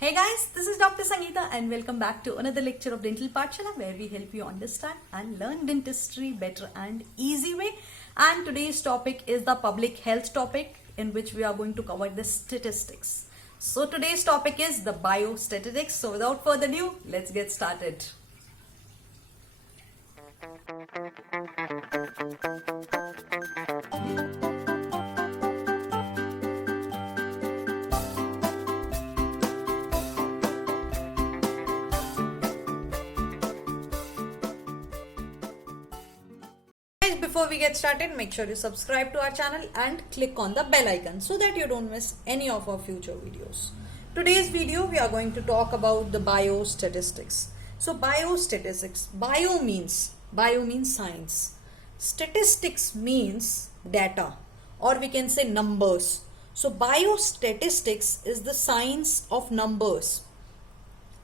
Hey guys, this is Dr. Sangeeta and welcome back to another lecture of Dental Pathshala where we help you understand and learn dentistry better and easy way. And today's topic is the public health topic in which we are going to cover the statistics. So today's topic is the biostatistics. So without further ado, let's get started. Before we get started, make sure you subscribe to our channel and click on the bell icon so that you don't miss any of our future videos. Today's video we are going to talk about the biostatistics. So biostatistics, bio means science. Statistics means data, or we can say numbers. So biostatistics is the science of numbers.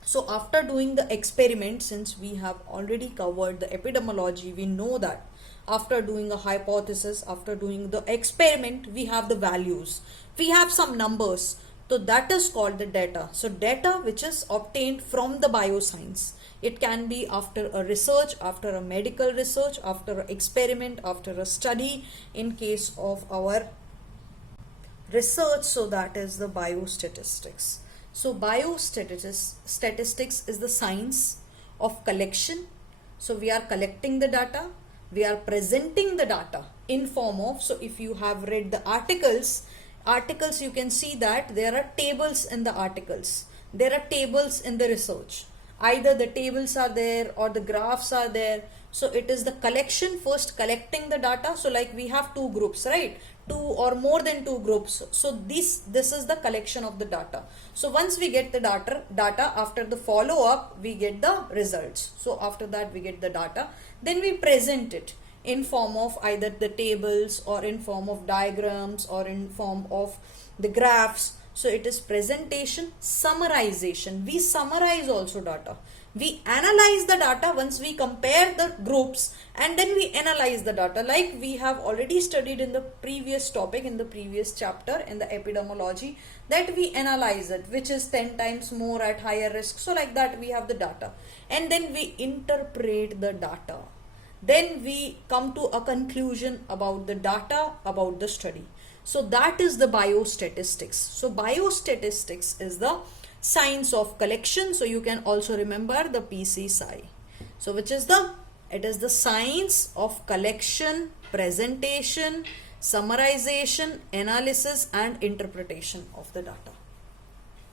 So after doing the experiment, since we have already covered the epidemiology, we know that after doing a hypothesis, after doing the experiment, we have the values. We have some numbers. So that is called the data. So data which is obtained from the bioscience. It can be after a research, after a medical research, after an experiment, after a study in case of our research. So that is the biostatistics. So biostatistics is the science of collection. So we are collecting the data, we are presenting the data in form of, so if you have read the articles you can see that there are tables in the articles, there are tables in the research. Either the tables are there or the graphs are there. So it is the collection, first collecting the data. So like we have two groups, right? Two or more than two groups. So this is the collection of the data. So once we get the data after the follow up, we get the results. So after that we get the data, then we present it in form of either the tables or in form of diagrams or in form of the graphs. So it is presentation, summarization. We summarize also data. We analyze the data once we compare the groups, and then we analyze the data like we have already studied in the previous topic, in the previous chapter in the epidemiology, that we analyze it, which is 10 times more at higher risk. So like that we have the data, and then we interpret the data. Then we come to a conclusion about the data, about the study. So that is the biostatistics. So biostatistics is the science of collection. So you can also remember the PCSI. So which is it is the science of collection, presentation, summarization, analysis and interpretation of the data.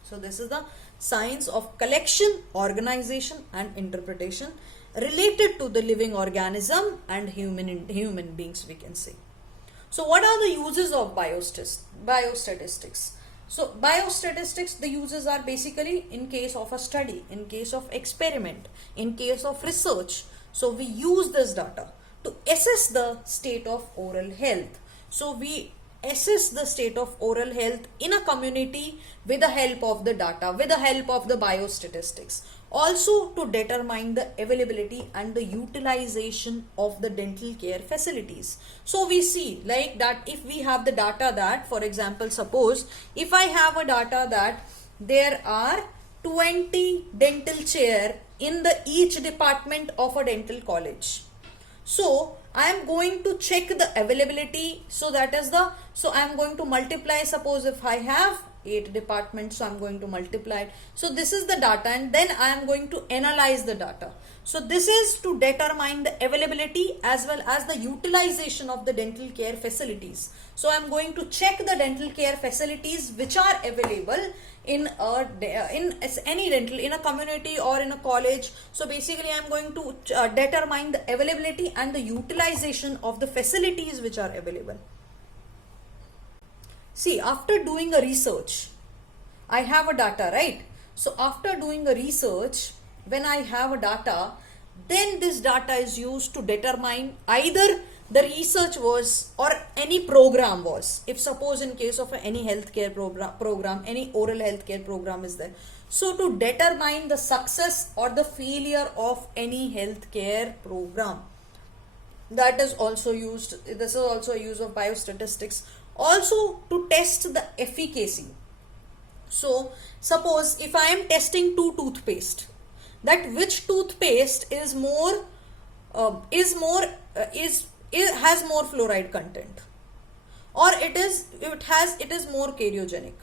So this is the science of collection, organization and interpretation related to the living organism and human beings, we can say. So what are the uses of biostatistics? So biostatistics, the uses are basically in case of a study, in case of experiment, in case of research. So we use this data to assess the state of oral health. So we assess the state of oral health in a community with the help of the data, with the help of the biostatistics. Also to determine the availability and the utilization of the dental care facilities. So we see like that if we have the data that, for example, suppose if I have a data that there are 20 dental chair in the each department of a dental college. So I am going to check the availability. So that is so I am going to multiply. Suppose if I have 8 departments, so I am going to multiply it. So this is the data, and then I am going to analyze the data. So this is to determine the availability as well as the utilization of the dental care facilities. So I am going to check the dental care facilities which are available in any dental, in a community or in a college. So basically I am going to determine the availability and the utilization of the facilities which are available. See, after doing a research, I have a data, right? So after doing a research, when I have a data, then this data is used to determine either the research was or any program was. If suppose in case of any healthcare program, any oral healthcare program is there. So to determine the success or the failure of any healthcare program, that is also used. This is also a use of biostatistics. Also to test the efficacy. So suppose if I am testing two toothpaste, that which toothpaste is more has more fluoride content, or it is more carcinogenic.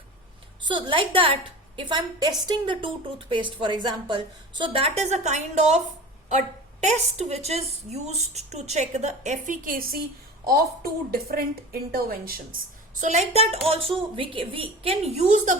So like that, if I'm testing the two toothpaste, for example, so that is a kind of a test which is used to check the efficacy of two different interventions. So like that also we can use the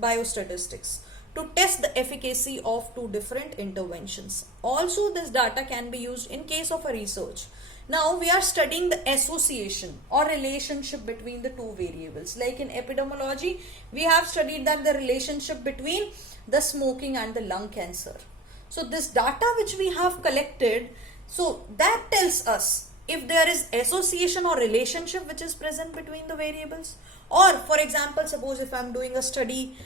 biostatistics to test the efficacy of two different interventions. Also this data can be used in case of a research. Now we are studying the association or relationship between the two variables. Like in epidemiology, we have studied that the relationship between the smoking and the lung cancer. So this data which we have collected, so that tells us if there is association or relationship which is present between the variables. Or for example, suppose if I am doing a study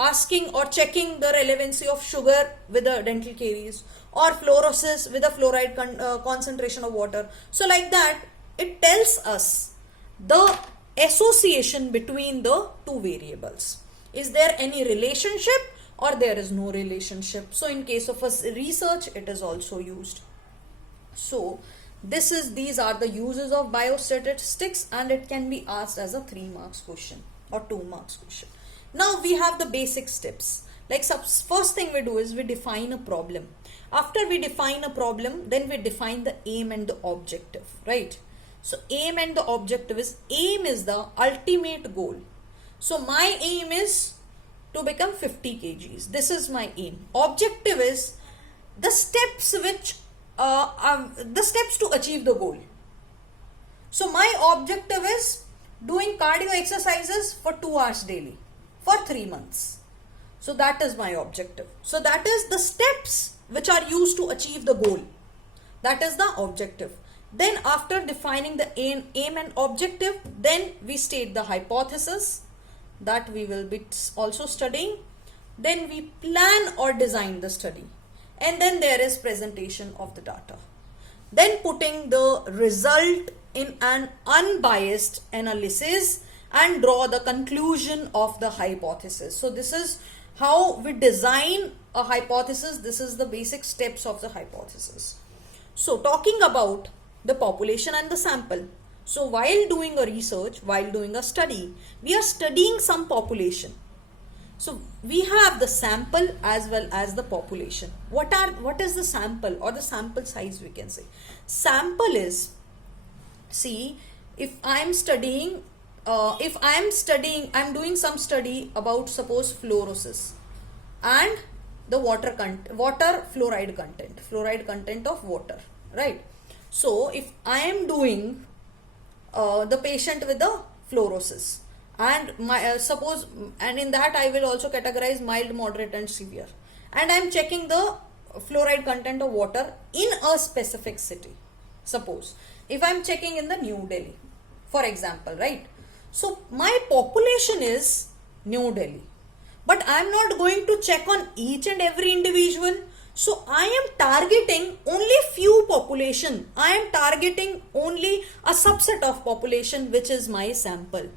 asking or checking the relevancy of sugar with the dental caries, or fluorosis with a fluoride concentration of water. So like that, it tells us the association between the two variables. Is there any relationship or there is no relationship? So in case of a research, it is also used. So these are the uses of biostatistics, and it can be asked as a 3 marks question or 2 marks question. Now we have the basic steps. Like first thing we do is we define a problem. After we define a problem, then we define the aim and the objective, right? So aim and the objective is, aim is the ultimate goal. So my aim is to become 50 kgs. This is my aim. Objective is the steps which the steps to achieve the goal. So my objective is doing cardio exercises for 2 hours daily for 3 months. So that is my objective. So that is the steps which are used to achieve the goal. That is the objective. Then after defining the aim and objective, then we state the hypothesis that we will be also studying. Then we plan or design the study. And then there is presentation of the data. Then putting the result in an unbiased analysis and draw the conclusion of the hypothesis. So this is how we design a hypothesis. This is the basic steps of the hypothesis. So talking about the population and the sample. So while doing a research, while doing a study, we are studying some population. So we have the sample as well as the population. What is the sample or the sample size, we can say? Sample is, see, if I'm doing some study about, suppose, fluorosis and the water fluoride content of water, right? So if I am doing the patient with the fluorosis, and suppose, and in that I will also categorize mild, moderate and severe, and I am checking the fluoride content of water in a specific city. Suppose if I am checking in the New Delhi, for example, right? So my population is New Delhi, but I am not going to check on each and every individual. So I am targeting only few population. I am targeting only a subset of population, which is my sample,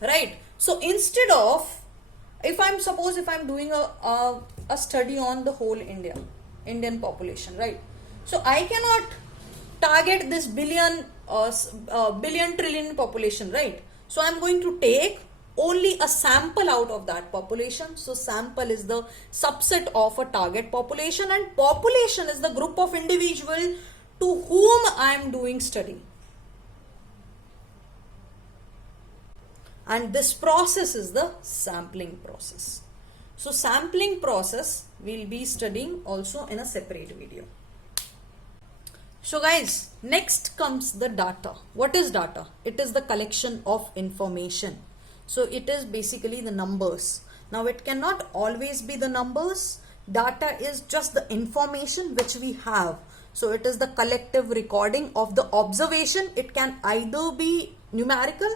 right? So instead of, if I'm doing a study on the whole Indian population, right? So I cannot target this billion trillion population, right? So I'm going to take only a sample out of that population. So sample is the subset of a target population, and population is the group of individual to whom I am doing study. And this process is the sampling process. So sampling process we'll be studying also in a separate video. So guys, next comes the data. What is data? It is the collection of information. So it is basically the numbers. Now it cannot always be the numbers. Data is just the information which we have. So it is the collective recording of the observation. It can either be numerical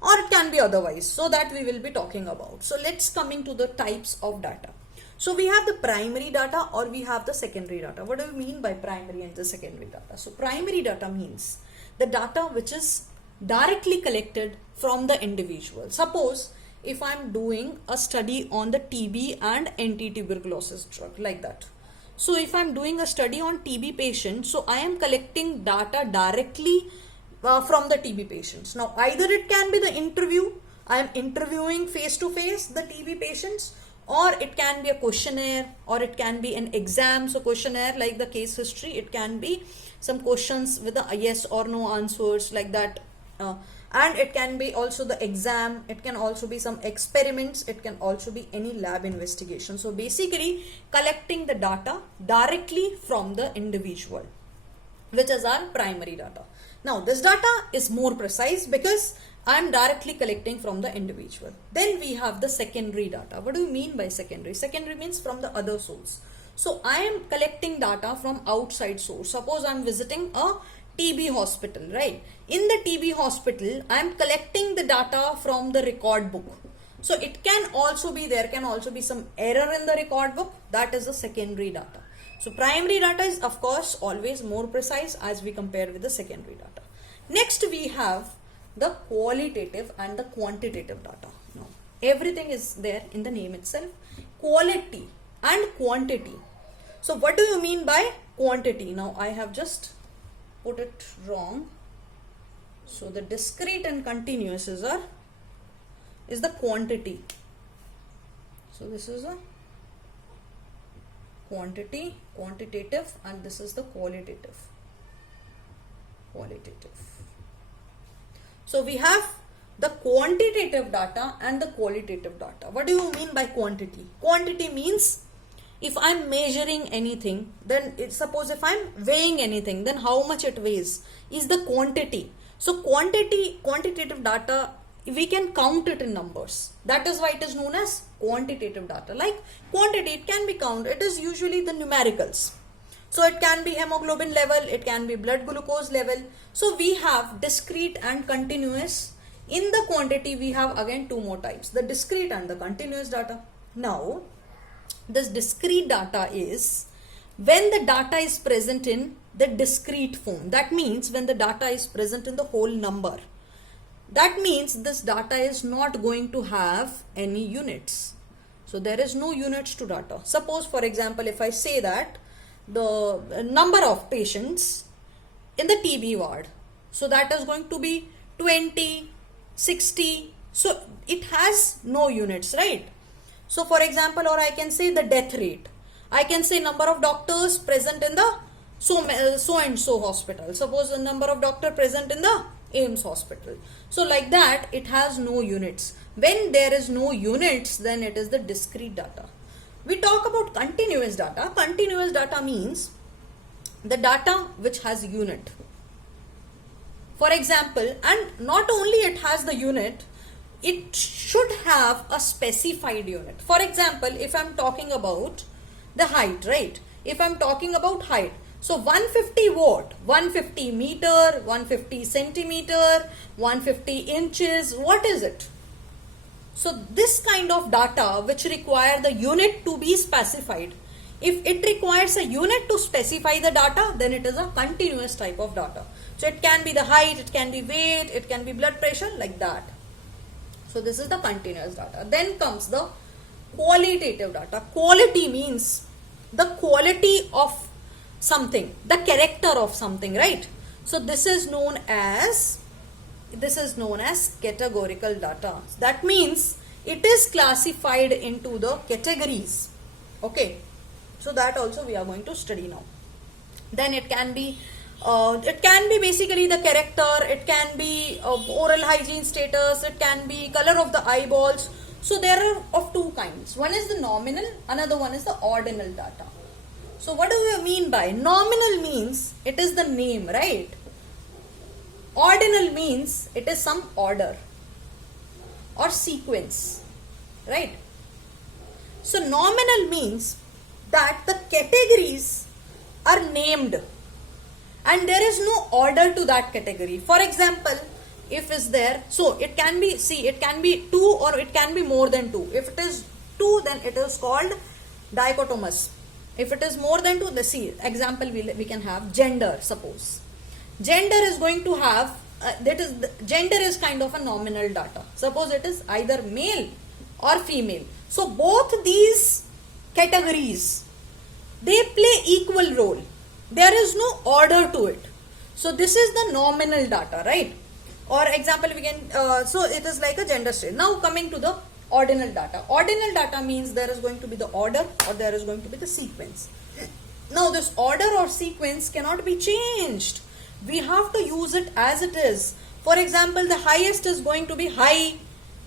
or it can be otherwise. So that we will be talking about. So let's coming to the types of data. So we have the primary data or we have the secondary data. What do we mean by primary and the secondary data? So primary data means the data which is directly collected from the individual. Suppose if I'm doing a study on the TB and anti-tuberculosis drug, like that. So if I'm doing a study on TB patients, so I am collecting data directly from the TB patients. Now either it can be the interview, I am interviewing face to face the TB patients, or it can be a questionnaire, or it can be an exam. So questionnaire like the case history, it can be some questions with a yes or no answers, like that. And it can be also the exam, it can also be some experiments, it can also be any lab investigation. So basically collecting the data directly from the individual, which is our primary data. Now this data is more precise because I am directly collecting from the individual. Then we have the secondary data. What do you mean by secondary? Secondary means from the other source. So I am collecting data from outside source. Suppose I am visiting a TB hospital, right? In the TB hospital, I am collecting the data from the record book. So it can also be, there can also be some error in the record book. That is the secondary data. So primary data is of course always more precise as we compare with the secondary data. Next we have the qualitative and the quantitative data. Now everything is there in the name itself. Quality and quantity. So what do you mean by quantity? Now I have just put it wrong. So the discrete and continuous is the quantity. So this is a quantity, quantitative, and this is the qualitative. So we have the quantitative data and the qualitative data. What do you mean by quantity? Quantity means if I'm measuring anything, then suppose if I'm weighing anything, then how much it weighs is the quantity. So quantitative data, we can count it in numbers. That is why it is known as quantitative data. Like quantity, it can be counted. It is usually the numericals. So it can be hemoglobin level, it can be blood glucose level. So we have discrete and continuous. In the quantity, we have again two more types, the discrete and the continuous data. Now, this discrete data is when the data is present in the discrete form. That means when the data is present in the whole number. That means this data is not going to have any units. So there is no units to data. Suppose for example, if I say that the number of patients in the TB ward, so that is going to be 20, 60. So it has no units, right? So for example, or I can say the death rate. I can say number of doctors present in the so and so hospital. Suppose the number of doctor present in the AIIMS hospital. So like that, it has no units. When there is no units, then it is the discrete data. We talk about continuous data. Continuous data means the data which has unit. For example, and not only it has the unit, it should have a specified unit. For example, if I'm talking about the height, right? If I'm talking about height, so 150 what? 150 meter, 150 centimeter, 150 inches, what is it? So this kind of data which require the unit to be specified. If it requires a unit to specify the data, then it is a continuous type of data. So it can be the height, it can be weight, it can be blood pressure, like that. So this is the continuous data. Then comes the qualitative data. Quality means the quality of something, the character of something, right? So this is known as categorical data. That means it is classified into the categories. Okay, so that also we are going to study now. Then it can be basically the character, it can be oral hygiene status, it can be color of the eyeballs. So there are of two kinds. One is the nominal, another one is the ordinal data. So what do we mean by nominal? Means it is the name, right? Ordinal means it is some order or sequence, right? So nominal means that the categories are named and there is no order to that category. For example, if is there, so it can be, see, it can be 2 or it can be more than 2. If it is 2, then it is called dichotomous. If it is more than 2, let's see, example we can have gender. Suppose gender is going to have that is gender is kind of a nominal data. Suppose it is either male or female. So both these categories, they play equal role. There is no order to it. So this is the nominal data, right? Or example we can, so it is like a gender state. Now coming to the ordinal data. Ordinal data means there is going to be the order or there is going to be the sequence. Now this order or sequence cannot be changed. We have to use it as it is. For example, the highest is going to be high,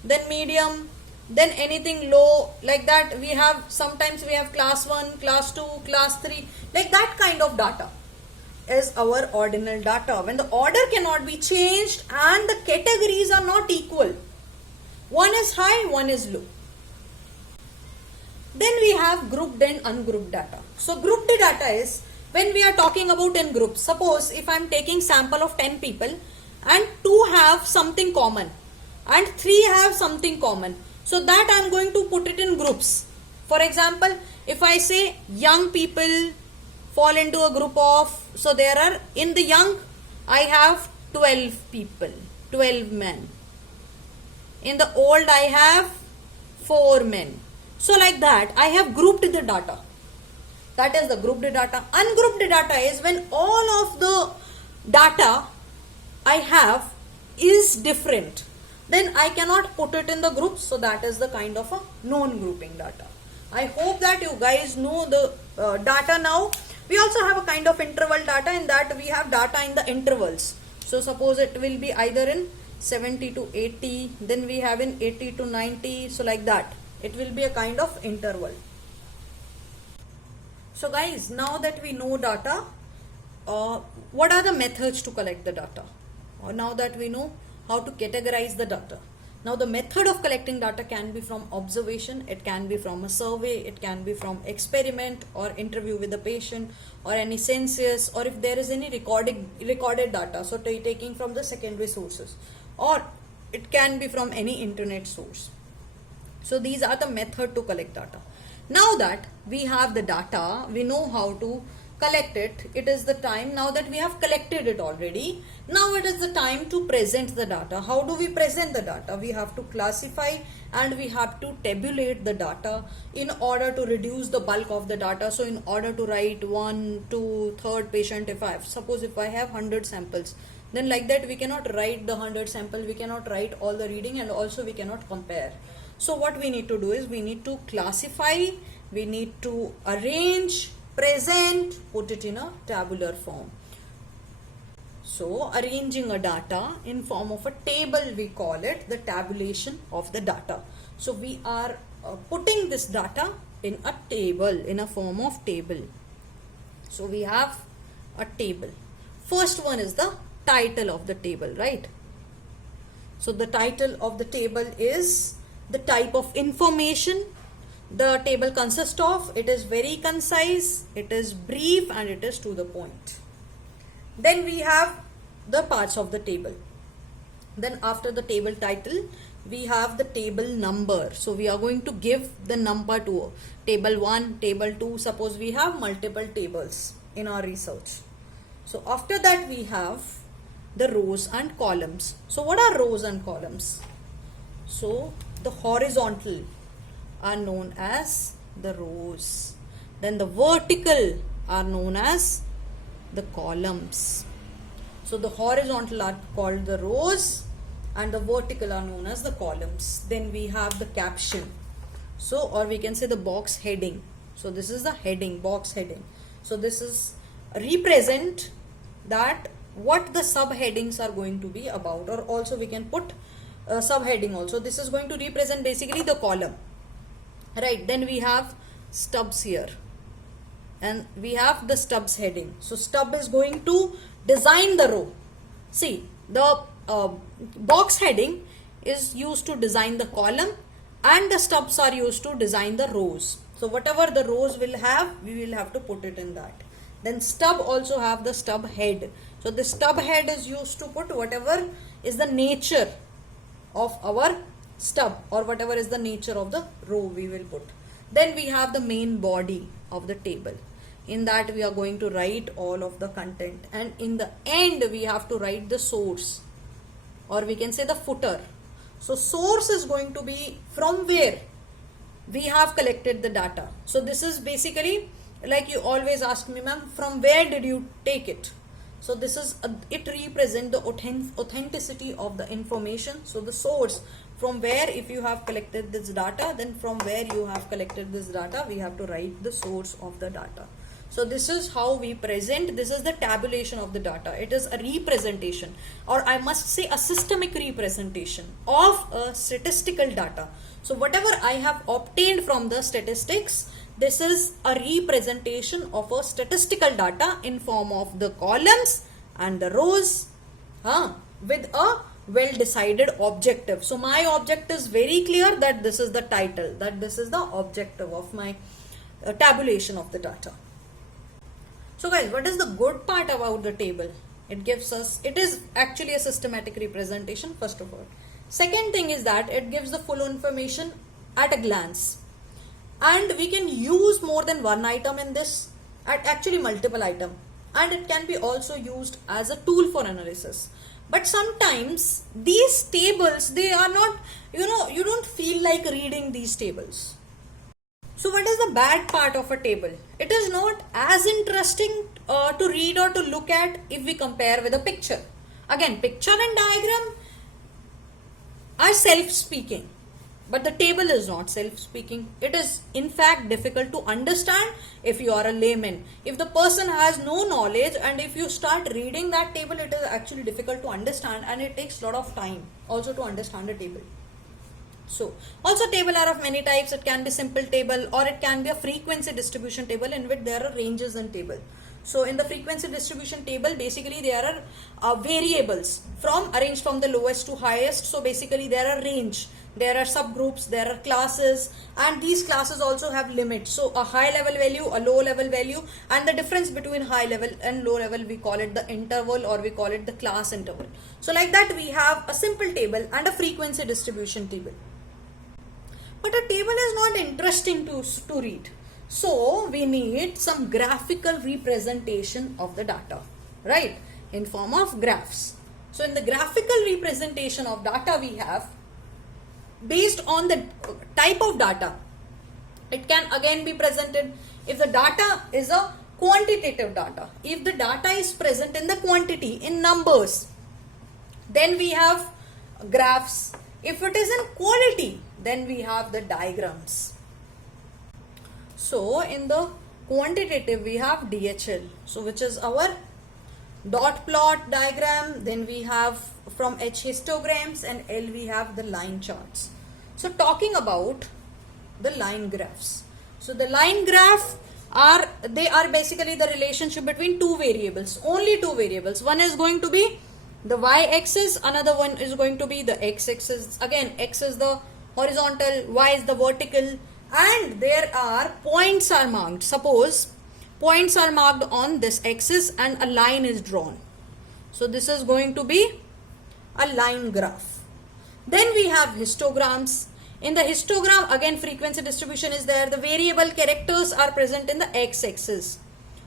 then medium, then anything low, like that. We have, sometimes we have class 1, class 2, class 3, like that kind of data is our ordinal data. When the order cannot be changed and the categories are not equal. One is high, one is low. Then we have grouped and ungrouped data. So grouped data is when we are talking about in groups. Suppose if I am taking sample of 10 people and 2 have something common and 3 have something common. So that I am going to put it in groups. For example, if I say young people fall into a group of, so there are, in the young, I have 12 people, 12 men. In the old, I have 4 men. So like that, I have grouped the data. That is the grouped data. Ungrouped data is when all of the data I have is different. Then I cannot put it in the groups. So that is the kind of a non-grouping data. I hope that you guys know the data now. We also have a kind of interval data, in that we have data in the intervals. So suppose it will be either in 70 to 80, then we have in 80 to 90, so like that. It will be a kind of interval. So guys, now that we know data, what are the methods to collect the data? Or now that we know how to categorize the data. Now the method of collecting data can be from observation, it can be from a survey, it can be from experiment or interview with the patient or any census, or if there is any recorded data, so taking from the secondary sources, or it can be from any internet source. So these are the method to collect data. Now that we have the data, we know how to collect it. It is the time, now that we have collected it already, now it is the time to present the data. How do we present the data? We have to classify and we have to tabulate the data in order to reduce the bulk of the data. So in order to write 1, 2, 3rd patient, if I have 100 samples, then like that we cannot write the 100 sample, we cannot write all the reading, and also we cannot compare. So what we need to do is we need to classify, we need to arrange, present, put it in a tabular form. So arranging a data in form of a table, we call it the tabulation of the data. So we are putting this data in a table, in a form of table. So we have a table. First one is the title of the table, right? So the title of the table is the type of information the table consists of. It is very concise, it is brief, and it is to the point. Then we have the parts of the table. Then after the table title, we have the table number. So we are going to give the number to table 1, table 2. Suppose we have multiple tables in our research. So after that we have the rows and columns. So what are rows and columns? So the horizontal are known as the rows. Then the vertical are known as the columns. So the horizontal are called the rows and the vertical are known as the columns. Then we have the caption. So, or we can say the box heading. So this is the heading, box heading. So this is represent that what the subheadings are going to be about, or also we can put subheading also. This is going to represent basically the column, right? Then we have stubs here and we have the stubs heading. So stub is going to design the row. See, the box heading is used to design the column and the stubs are used to design the rows. So whatever the rows will have, we will have to put it in that. Then stub also have the stub head. So the stub head is used to put whatever is the nature of our stub, or whatever is the nature of the row we will put. Then we have the main body of the table. In that we are going to write all of the content, and in the end we have to write the source. or we can say the footer. So source is going to be from where we have collected the data. So this is basically like you always ask me, ma'am, from where did you take it? So this is it represents the authenticity of the information. So the source from where, if you have collected this data, then from where you have collected this data, we have to write the source of the data. So this is how we present. This is the tabulation of the data. It is a representation, or I must say a systemic representation of a statistical data. So whatever I have obtained from the statistics, this is a representation of a statistical data in form of the columns and the rows, with a well decided objective. So my objective is very clear, that this is the title, that this is the objective of my tabulation of the data. So guys, what is the good part about the table? It gives us, it is actually a systematic representation, first of all. Second thing is that it gives the full information at a glance. And we can use more than one item in this, actually multiple item. And it can be also used as a tool for analysis. But sometimes these tables, they are not, you don't feel like reading these tables. So what is the bad part of a table? It is not as interesting to read or to look at if we compare with a picture. Again, picture and diagram are self-speaking, but the table is not self-speaking. It is in fact difficult to understand if you are a layman. If the person has no knowledge, and if you start reading that table, it is actually difficult to understand, and it takes a lot of time also to understand a table. So also table are of many types. It can be simple table, or it can be a frequency distribution table in which there are ranges in table. So in the frequency distribution table, basically there are variables arranged from the lowest to highest. So basically there are range, there are subgroups, there are classes, and these classes also have limits. So a high level value, a low level value, and the difference between high level and low level, we call it the interval, or we call it the class interval. So like that we have a simple table and a frequency distribution table. But a table is not interesting to read. So we need some graphical representation of the data, right? In form of graphs. So in the graphical representation of data we have, based on the type of data, it can again be presented. If the data is a quantitative data, if the data is present in the quantity, in numbers, then we have graphs. If it is in quality, then we have the diagrams. So in the quantitative we have DHL, so which is our dot plot diagram. Then we have from H histograms, and L we have the line charts. So talking about the line graphs. So the line graph are basically the relationship between two variables, only two variables. One is going to be the y-axis, another one is going to be the x-axis. Again, x is the horizontal, y is the vertical, and there are points are marked. Suppose points are marked on this axis and a line is drawn. So this is going to be a line graph. Then we have histograms. In the histogram, again frequency distribution is there. The variable characters are present in the x-axis.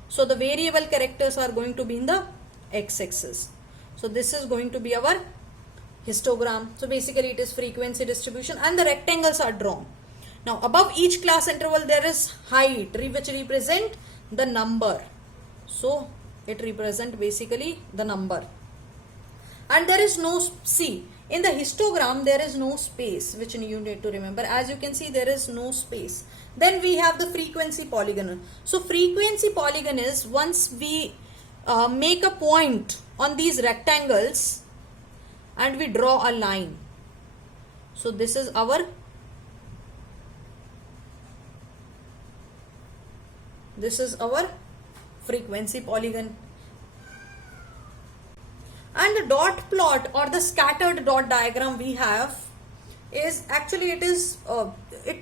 So the variable characters are going to be in the x-axis. So this is going to be our histogram. So basically it is frequency distribution, and the rectangles are drawn. Now above each class interval there is height, which represent the number. So it represents basically the number. And there is no, see, in the histogram there is no space, which you need to remember. As you can see, there is no space. Then we have the frequency polygon. So frequency polygon is once we make a point on these rectangles and we draw a line. So this is our frequency polygon. And the dot plot or the scattered dot diagram we have is actually it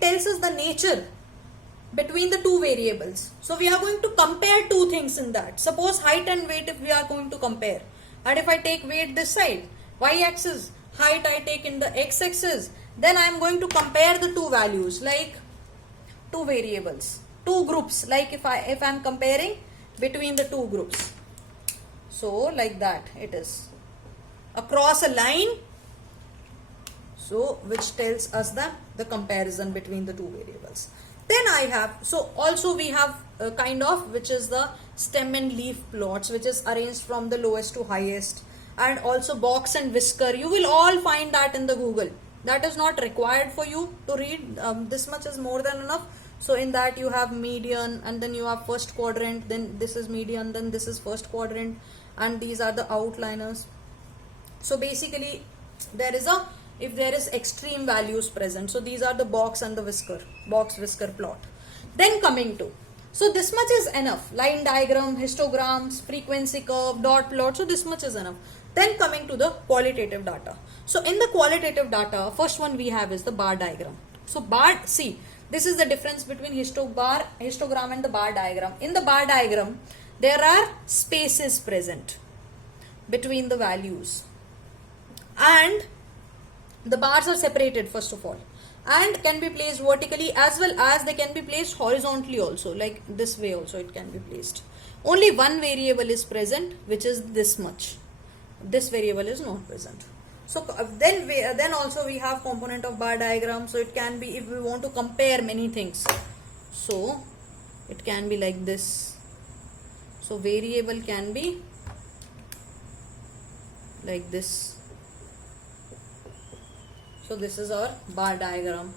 tells us the nature between the two variables. So we are going to compare two things in that. Suppose height and weight, if we are going to compare, and if I take weight this side, y-axis, height I take in the x-axis, then I am going to compare the two values, like two variables, two groups, like if I am comparing between the two groups. So like that it is. Across a line So which tells us that the comparison between the two variables. Then I have, so also we have a kind of, which is the stem and leaf plots, which is arranged from the lowest to highest, and also box and whisker. You will all find that in the Google. That is not required for you to read. This much is more than enough. So in that you have median, and then you have first quadrant, then this is median, then this is first quadrant, and these are the outliners. So basically there is a, if there is extreme values present, so these are the box and the whisker, box whisker plot. Then coming to, so this much is enough, line diagram, histograms, frequency curve, dot plot, so this much is enough. Then coming to the qualitative data. So in the qualitative data, first one we have is the bar diagram. So bar, see, this is the difference between histogram and the bar diagram. In the bar diagram, there are spaces present between the values, and the bars are separated first of all, and can be placed vertically as well as they can be placed horizontally also, like this way also it can be placed. Only one variable is present, which is this much. This variable is not present. So then also we have component of bar diagram. So it can be, if we want to compare many things, so it can be like this. So variable can be like this. So this is our bar diagram.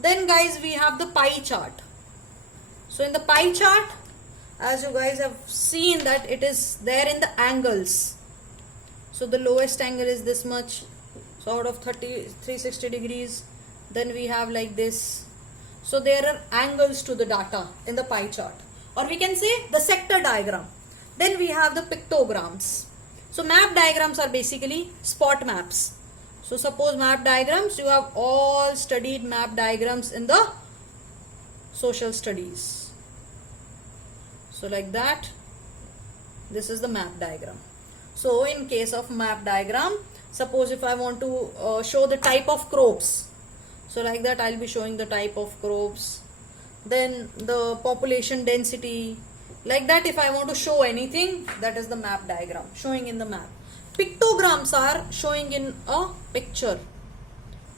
Then guys, we have the pie chart. So in the pie chart, as you guys have seen that it is there in the angles. So the lowest angle is this much, so out of 360 degrees. Then we have like this. So there are angles to the data in the pie chart, or we can say the sector diagram. Then we have the pictograms. So map diagrams are basically spot maps. So suppose map diagrams, you have all studied map diagrams in the social studies. So like that, this is the map diagram. So in case of map diagram, suppose if I want to show the type of crops, so like that I'll be showing the type of crops, then the population density, like that. If I want to show anything, that is the map diagram, showing in the map. Pictograms are showing in a picture.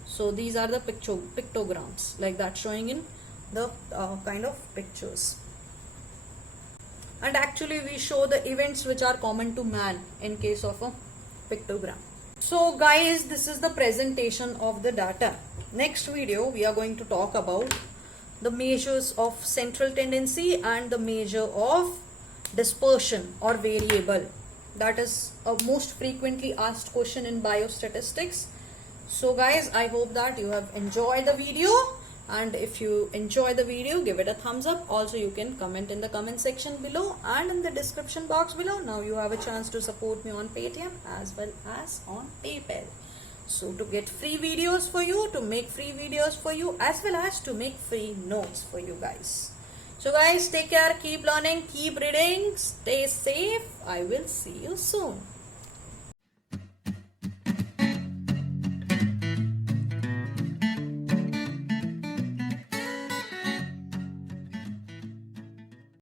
So these are the pictograms, like that, showing in the kind of pictures. And actually we show the events which are common to man in case of a pictogram. So guys, this is the presentation of the data. Next video we are going to talk about the measures of central tendency and the measure of dispersion or variable. That is a most frequently asked question in biostatistics. So guys, I hope that you have enjoyed the video, and if you enjoy the video, give it a thumbs up. Also you can comment in the comment section below and in the description box below. Now you have a chance to support me on Paytm as well as on PayPal. So to get free videos for you, to make free videos for you, as well as to make free notes for you guys. So guys, take care, keep learning, keep reading, stay safe. I will see you soon.